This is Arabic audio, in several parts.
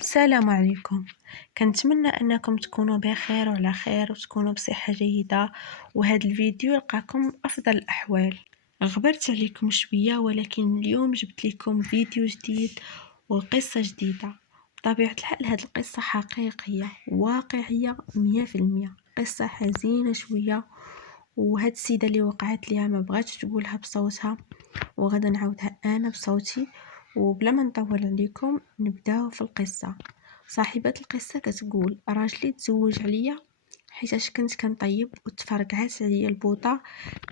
السلام عليكم. كنتمنى انكم تكونوا بخير وعلى خير وتكونوا بصحة جيدة، وهذا الفيديو يلقاكم افضل الاحوال. غبرت عليكم شوية، ولكن اليوم جبت لكم فيديو جديد وقصة جديدة. بطبيعة الحال هذه القصة حقيقية واقعية 100%، قصة حزينة شوية، وهاد السيدة اللي وقعت ليها ما بغاتش تقولها بصوتها، وغدا نعاودها انا بصوتي. وبلا ما نطول عليكم نبداو في القصة. صاحبة القصة كتقول: راجلي تزوج عليا حيتاش كنت كنطيب وتفرقعات عليا البوطة،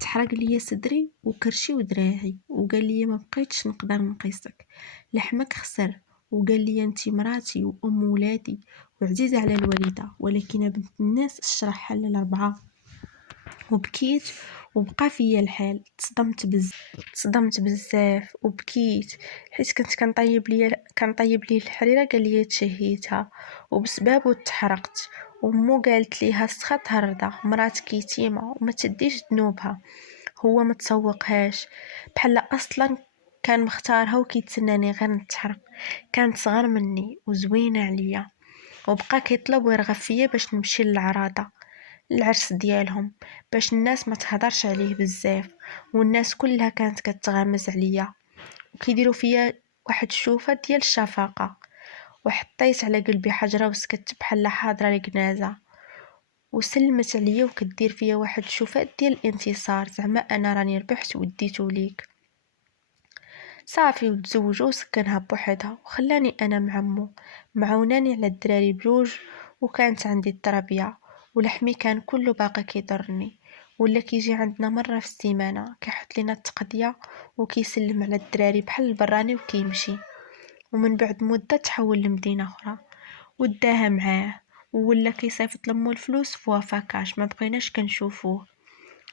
تحرق ليا صدري وكرشي ودراعي، وقال لي ما بقيتش نقدر نقيسك، لحمك خسر، وقال لي انت مراتي وام ولادي وعزيزة على الوالدة، ولكن بنت الناس الشرح للأربعة. وبكيت وبقى فيا الحال. تصدمت بزاف وبكيت، حيت كنت كنطيب ليه الحريره، قال لي تشهيتها وبسبابه تحرقت. ومو قالت ليها سخا تهرده، مراتك يتيمه وما تديش ذنوبها، هو ما تسوقهاش، بحال اصلا كان مختارها وكيتسناني غير نتحرق. كانت صغار مني وزوينه عليا، وبقى كيطلب ويرغب فيا باش نمشي للعراضه، العرس ديالهم، باش الناس ما تهضرش عليه بزاف. والناس كلها كانت كتغمز عليا وكيديروا فيا واحد الشوفه ديال الشفقه. وحطيت على قلبي حجره وسكت بحال حاضره الجنازه، وسلمت عليا وكدير فيا واحد الشوفات ديال الانتصار، زعما انا راني ربحت وديتو ليك. صافي وتزوجوا وسكنها بوحدها وخلاني انا مع عمو، معاوناني على الدراري بجوج. وكانت عندي التربيه، ولحمي كان كله باقي كيضرني، ولا كيجي عندنا مره في السيمانه كيحط لينا التقضيه وكيسلم على الدراري بحال البراني وكيمشي. ومن بعد مده تحول لمدينه اخرى وداها معاه، ولا كيصيفط لمو الفلوس في وفاكاش، ما بقيناش كنشوفوه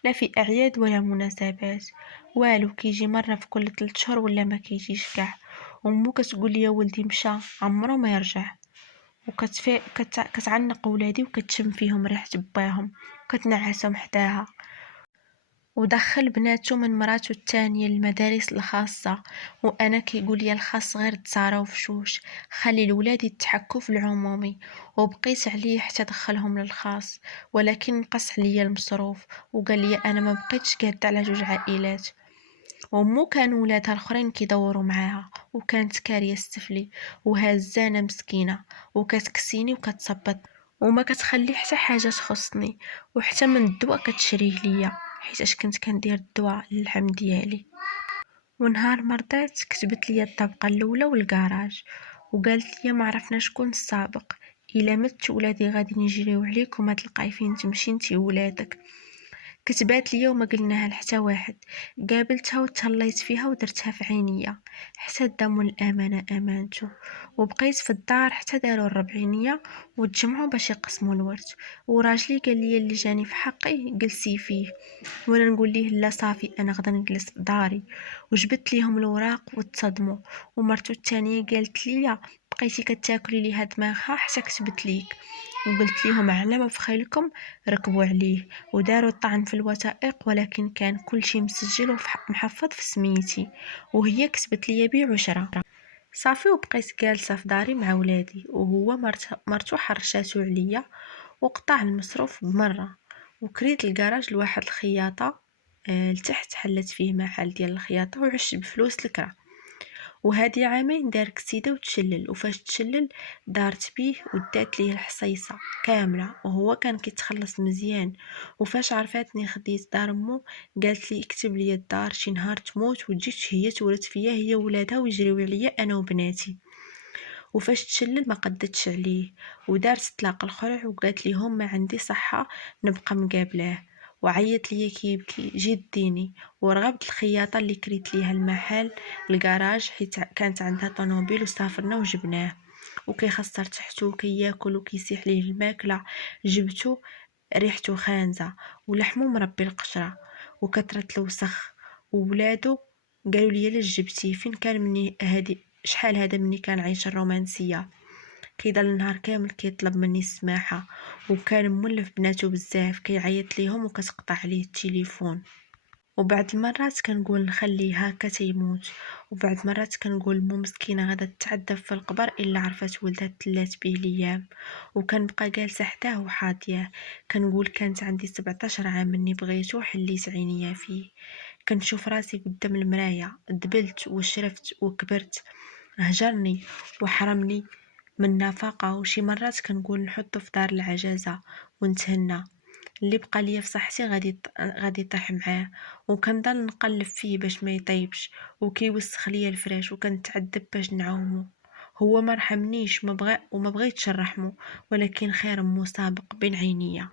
لا في اعياد ولا مناسبات والو، كيجي مره في كل 3 شهور ولا ما كيجيش كاع. ومو كتقول لي ولدي مشى عمره ما يرجع، كتعنق ولادي وكتشم فيهم ريحه باهم وكتنعسهم حداها. ودخل بناته من مراته التانية للمدارس الخاصة، وأنا كيقول لي الخاص غير تسارة وفشوش، خلي الولاد يتحكوا في العمومي. وبقيت عليه حتى دخلهم للخاص، ولكن نقص عليا المصروف وقال لي أنا ما بقيتش قادة على جوج عائلات. ومو كان ولادها الاخرين كيدوروا معاها، وكانت كاريه السفلي وهزانه مسكينه، وكتكسيني وكتصبط وما كتخلي حتى حاجه تخصني، وحتى من الدواء كتشريه ليا حيتاش كنت كندير الدواء للحم ديالي. ونهار مرضات كتبت لي الطبقه الاولى والكراج، وقالت لي ما عرفنا شكون السابق، الا مت ولادي غادي يجريو عليك وما تلقاي فين تمشي انت وولادك. كتبات ليا وما قلناها لحتى واحد، قابلتها وتهليت فيها ودرتها في عينيا، حتى دام الامانه امانته. وبقيت في الدار حتى داروا الربعينيه وتجمعوا باش يقسموا الورث. وراجلي قال لي اللي جاني في حقي جلسي فيه، وانا نقول ليه لا صافي انا غدا نجلس في داري. وجبت ليهم الوراق وتصدموا. ومرتو الثانيه قالت لي بقيتي كتاكلي ليها دماغها حتى كتبت ليك. وقلت لهم على ما بخيلكم ركبوا عليه وداروا الطعن في الوثائق، ولكن كان كل شيء مسجل ومحفظ في سميتي، وهي كتبت لي بيع وشرا. صافي وبقيت جالسه في داري مع ولادي، وهو مرتو حرشاتو عليا وقطع المصروف بمره. وكريت الكراج لواحد الخياطه لتحت، حلت فيه محل ديال الخياطه وعشت بفلوس الكرا. وهادي عامين دار كسيده وتشلل، وفاش تشلل دارت بيه ودات ليه الحصيصه كامله، وهو كان كيتخلص مزيان. وفاش عرفاتني خديت دار مو قالت لي اكتب لي الدار شي نهار تموت وتجي هي تورث فيا هي ولادها ويجريو عليا انا وبناتي. وفاش تشلل ما قدتش عليه ودارت طلاق الخلع، وقالت ليهم ما عندي صحه نبقى مقابلاه. وعيط ليا كيبكي جي ديني. ورغبت الخياطه اللي كريت ليها المحل الكراج حيت كانت عندها طوموبيل، وسافرنا وجبناه وكيخسر تحتو وكياكل وكيسيح ليه الماكله. جبتو ريحتو خانزه ولحمو مربي القشره وكثرت الوسخ. وولادو قالوا لي لاش جبتيه، فين كان مني هادي، شحال هذا مني كان عايش الرومانسيه. كيضل النهار كامل كيطلب مني السماحه، وكان مولف بناتو بزاف كيعيط ليهم وكتقطع عليه التليفون. وبعد المرات كنقول نخليه هكا تيموت، وبعد مرات كنقول مو مسكينة غادا تتعذب في القبر إلا عرفت ولدها تلات بيه ليام. وكنبقى جالسة حداه وحاضياه، كنقول كانت عندي 17 عام مني بغيتو حليت عينيا فيه. كنشوف راسي قدام المرايا، دبلت وشرفت وكبرت، هجرني وحرمني من النفقة. وشي مرات كنقول نحطو في دار العجزة ونتهنى، اللي بقى ليا في صحتي غادي يطيح معاه. وكنضل نقلب فيه باش ما يطيبش، وكيوسخ ليا الفراش، وكنتعذب باش نعاومو. هو ما رحمنيش، ما بغيتش نرحمو، ولكن خير مسابق بين عينيا.